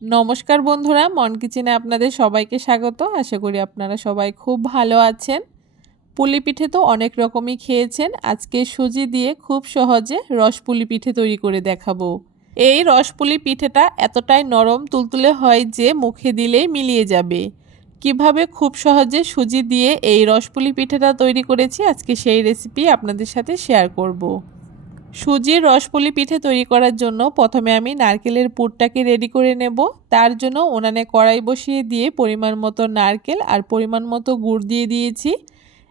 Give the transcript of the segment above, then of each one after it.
নমস্কার বন্ধুরা, মন কিচেনে আপনাদের সবাইকে স্বাগত। আশা করি আপনারা সবাই খুব ভালো আছেন। পুলি পিঠে তো অনেক রকমই খেয়েছেন। আজকে সুজি দিয়ে খুব সহজে রসপুলি পিঠে তৈরি করে দেখাবো। এই রসপুলি পিঠেটা এতটাই নরম তুলতুলে হয় যে মুখে দিলেই মিলিয়ে যাবে। কিভাবে খুব সহজে সুজি দিয়ে এই রসপুলি পিঠেটা তৈরি করেছি, আজকে সেই রেসিপি আপনাদের সাথে শেয়ার করব। সুজির রসপুলি পিঠে তৈরি করার জন্য প্রথমে আমি নারকেলের পুরটাকে রেডি করে নেব। তার জন্য উনানে কড়াই বসিয়ে দিয়ে পরিমাণ মতো নারকেল আর পরিমাণ মতো গুড় দিয়ে দিয়েছি।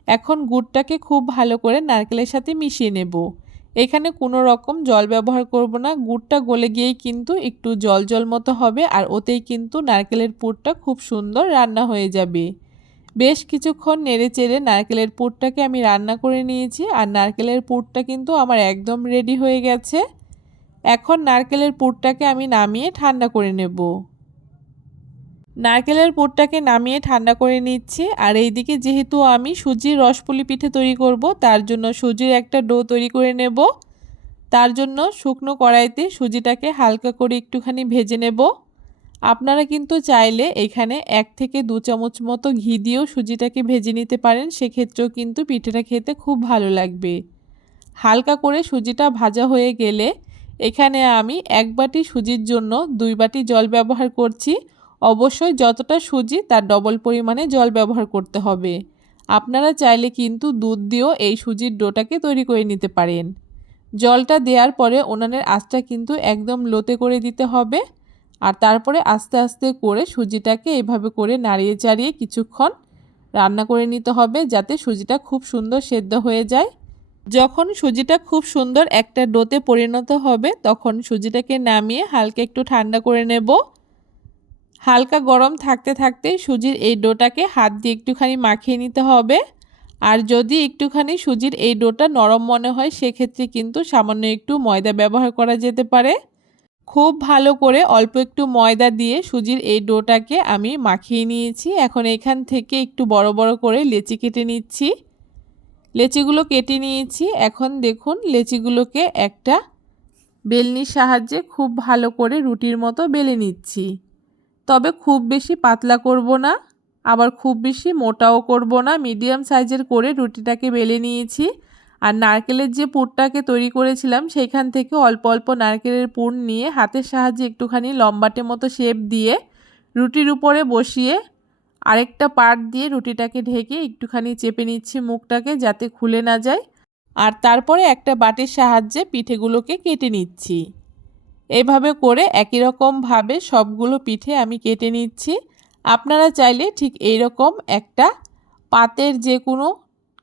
এখন গুড়টাকে খুব ভালো করে নারকেলের সাথে মিশিয়ে নেব। এখানে কোনো রকম জল ব্যবহার করব না। গুড়টা গলে গিয়েই কিন্তু একটু জল জল মতো হবে, আর ওতেই কিন্তু নারকেলের পুরটা খুব সুন্দর রান্না হয়ে যাবে। বেশ কিছুক্ষণ নেড়েচেড়ে নারকেলের পুরটাকে আমি রান্না করে নিয়েছি, আর নারকেলের পুরটা কিন্তু আমার একদম রেডি হয়ে গেছে। এখন নারকেলের পুরটাকে আমি নামিয়ে ঠান্ডা করে নেব। নারকেলের পুরটাকে নামিয়ে ঠান্ডা করে নিচ্ছি। আর এইদিকে যেহেতু আমি সুজির রসপুলি পিঠে তৈরি করব, তার জন্য সুজির একটা ডো তৈরি করে নেব। তার জন্য শুকনো কড়াইতে সুজিটাকে হালকা করে একটুখানি ভেজে নেব। আপনারা কিন্তু চাইলে এখানে 1 থেকে 2 চামচ মতো ঘি দিয়েও সুজিটাকে ভেজে নিতে পারেন, সেক্ষেত্রেও কিন্তু পিঠেটা খেতে খুব ভালো লাগবে। হালকা করে সুজিটা ভাজা হয়ে গেলে এখানে আমি 1 বাটি সুজির জন্য 2 বাটি জল ব্যবহার করছি। অবশ্যই যতটা সুজি তার ডবল পরিমাণে জল ব্যবহার করতে হবে। আপনারা চাইলে কিন্তু দুধ দিয়েও এই সুজির ডোটাকে তৈরি করে নিতে পারেন। জলটা দেওয়ার পরে উনানের আঁচটা কিন্তু একদম লোতে করে দিতে হবে। আর তারপরে আস্তে আস্তে করে সুজিটাকে এভাবে করে নাড়িয়ে চাড়িয়ে কিছুক্ষণ রান্না করে নিতে হবে, যাতে সুজিটা খুব সুন্দর সেদ্ধ হয়ে যায়। যখন সুজিটা খুব সুন্দর একটা ডোতে পরিণত হবে, তখন সুজিটাকে নামিয়ে হালকা একটু ঠান্ডা করে নেব। হালকা গরম থাকতে থাকতে সুজির এই ডোটাকে হাত দিয়ে একটুখানি মাখিয়ে নিতে হবে। আর যদি একটুখানি সুজির এই ডোটা নরম মনে হয়, সেক্ষেত্রে কিন্তু সামান্য একটু ময়দা ব্যবহার করা যেতে পারে। খুব ভালো করে অল্প একটু ময়দা দিয়ে সুজির এই ডোটাকে আমি মাখিয়ে নিয়েছি। এখন এখান থেকে একটু বড় বড় করে লেচি কেটে নিচ্ছি। লেচিগুলো কেটে নিয়েছি। এখন দেখুন লেচিগুলোকে একটা বেলনির সাহায্যে খুব ভালো করে রুটির মতো বেলে নিচ্ছি। তবে খুব বেশি পাতলা করব না, আবার খুব বেশি মোটাও করব না, মিডিয়াম সাইজের করে রুটিটাকে বেলে নিয়েছি। আর নারকেলের যে পুরটাকে তৈরি করেছিলাম, সেইখান থেকে অল্প অল্প নারকেলের পুর নিয়ে হাতের সাহায্যে একটুখানি লম্বাটে মতো শেপ দিয়ে রুটির উপরে বসিয়ে আরেকটা পার্ট দিয়ে রুটিটাকে ঢেকে একটুখানি চেপে নিচ্ছি মুখটাকে, যাতে খুলে না যায়। আর তারপরে একটা বাটির সাহায্যে পিঠেগুলোকে কেটে নিচ্ছি। এইভাবে করে একই রকমভাবে সবগুলো পিঠে আমি কেটে নিচ্ছি। আপনারা চাইলে ঠিক এই রকম একটা পাতের যে কোনো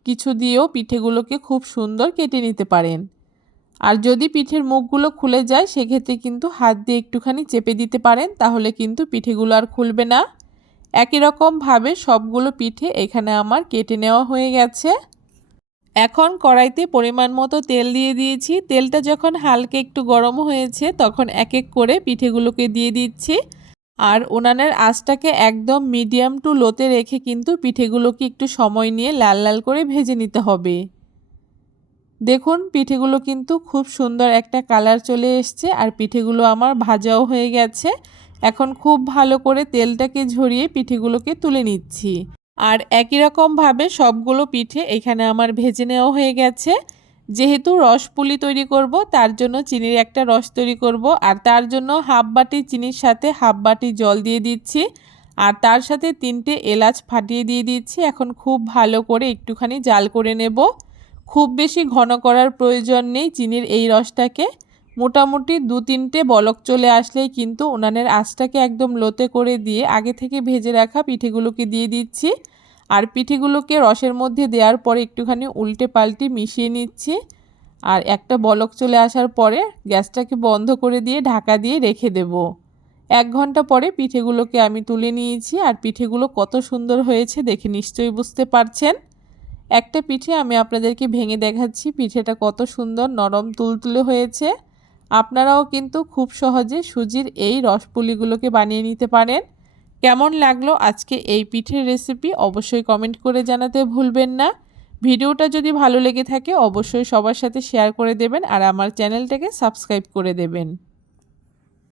কিছু দিয়েও পিঠেগুলোকে খুব সুন্দর কেটে নিতে পারেন। আর যদি পিঠের মুখগুলো খুলে যায়, সেক্ষেত্রে কিন্তু হাত দিয়ে একটুখানি চেপে দিতে পারেন, তাহলে কিন্তু পিঠেগুলো আর খুলবে না। একই রকমভাবে সবগুলো পিঠে এখানে আমার কেটে নেওয়া হয়ে গেছে। এখন কড়াইতে পরিমাণ মতো তেল দিয়ে দিয়েছি। তেলটা যখন হালকা একটু গরম হয়েছে, তখন এক এক করে পিঠেগুলোকে দিয়ে দিচ্ছি। আর উনানের আঁচটাকে একদম মিডিয়াম টু লোতে রেখে কিন্তু পিঠেগুলোকে একটু সময় নিয়ে লাল লাল করে ভেজে নিতে হবে। দেখুন পিঠেগুলো কিন্তু খুব সুন্দর একটা কালার চলে এসছে, আর পিঠেগুলো আমার ভাজাও হয়ে গেছে। এখন খুব ভালো করে তেলটাকে ঝরিয়ে পিঠেগুলোকে তুলে নিচ্ছি। আর একই রকমভাবে সবগুলো পিঠে এখানে আমার ভেজে নেওয়া হয়ে গেছে। যেহেতু রসপুলি তৈরি করব, তার জন্য চিনির একটা রস তৈরি করব, আর তার জন্য হাফ বাটি চিনির সাথে হাফ বাটি জল দিয়ে দিচ্ছি। আর তার সাথে 3টে এলাচ ফাটিয়ে দিয়ে দিচ্ছি। এখন খুব ভালো করে একটুখানি জাল করে নেব। খুব বেশি ঘন করার প্রয়োজন নেই চিনির এই রসটাকে। মোটামুটি 2-3টে বলক চলে আসলেই কিন্তু উনানের আঁচটাকে একদম লোতে করে দিয়ে আগে থেকে ভেজে রাখা পিঠেগুলোকে দিয়ে দিচ্ছি। আর পিঠেগুলোকে রসের মধ্যে দেওয়ার পরে একটুখানি উল্টে পাল্টে মিশিয়ে নিচ্ছি। আর একটা বলক চলে আসার পরে গ্যাসটাকে বন্ধ করে দিয়ে ঢাকা দিয়ে রেখে দেব। 1 ঘন্টা পরে পিঠেগুলোকে আমি তুলে নিয়েছি। আর পিঠেগুলো কত সুন্দর হয়েছে দেখে নিশ্চয়ই বুঝতে পারছেন। একটা পিঠে আমি আপনাদেরকে ভেঙে দেখাচ্ছি, পিঠেটা কত সুন্দর নরম তুলতুলে হয়েছে। আপনারাও কিন্তু খুব সহজে সুজির এই রসপুলিগুলোকে বানিয়ে নিতে পারেন। কেমন লাগলো আজকে এই পিঠের রেসিপি অবশ্যই কমেন্ট করে জানাতে ভুলবেন না। ভিডিওটা যদি ভালো লেগে থাকে অবশ্যই সবার সাথে শেয়ার করে দেবেন, আর আমার চ্যানেলটাকে সাবস্ক্রাইব করে দেবেন।